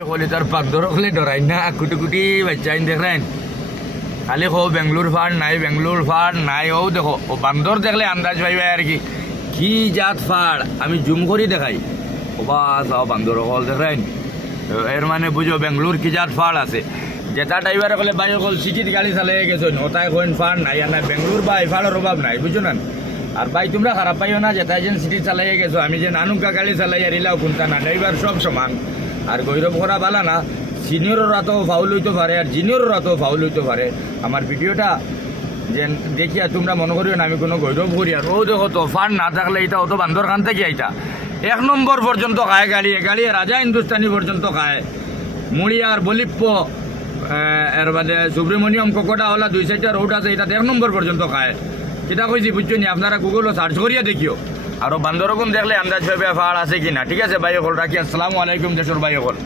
হলে তার পাকদর হলে ডরাই না কুটি কুটি বাচ্চাইন দেখেন খালি কো বেঙ্গলোর ফাড় নাই ও দেখো ও বান্দর দেখলে আন্দাজ পাইবে আর কি কি জাত ফাড় আমি জুম করি দেখাই ও বা যাও বান্দর হল দেখেন এর মানে বুঝো বেঙ্গলোর কি জাত ফাড় আছে যেটা ড্রাইভারে কলে বাইরে কল সিটির গাড়ি চালিয়ে গেছো ওটাই কোন ফাড় নাই আর না বেঙ্গলোর বা এই ফাড়ের অভাব নাই বুঝছো না আর ভাই তোমরা খারাপ পাইও না যেটা যেন সিটি চালাইয়ে গেছো আমি যে নানুকা গাড়ি চালাইয়া রিলাও কোনটা না ড্রাইভার সব সমান আর গৈরব করা বালা না সিনিয়ররা তো ফাউল হইতে পারে আর জুনিয়ররা তো ফাউল হইতে পারে আমার ভিডিওটা যে দেখিয়া তোমরা মনে করিও না আমি কোনো গৈরব করি আর ও দেখো তো ফান্ড না থাকলে এটা অত বান্দর খান থেকে আইতা 1 নম্বর পর্যন্ত খায় গাড়ি রাজা হিন্দুস্তানি পর্যন্ত খায় মুড়িয়ার বলিপ্প এর বাদে সুব্রমণিয়ম কোকোটা ওলা 2 সাইডটা রোড আছে এটা 1 নম্বর পর্যন্ত খায় সেটা কইছি বুঝছো নি আপনারা গুগলও সার্চ করিয়া দেখিও আরো বান্দরকম দেখলে আন্দাজ হবে ফাড় আছে কিনা ঠিক আছে ভাই হল রাখি আসসালামু আলাইকুম দেশর ভাই হল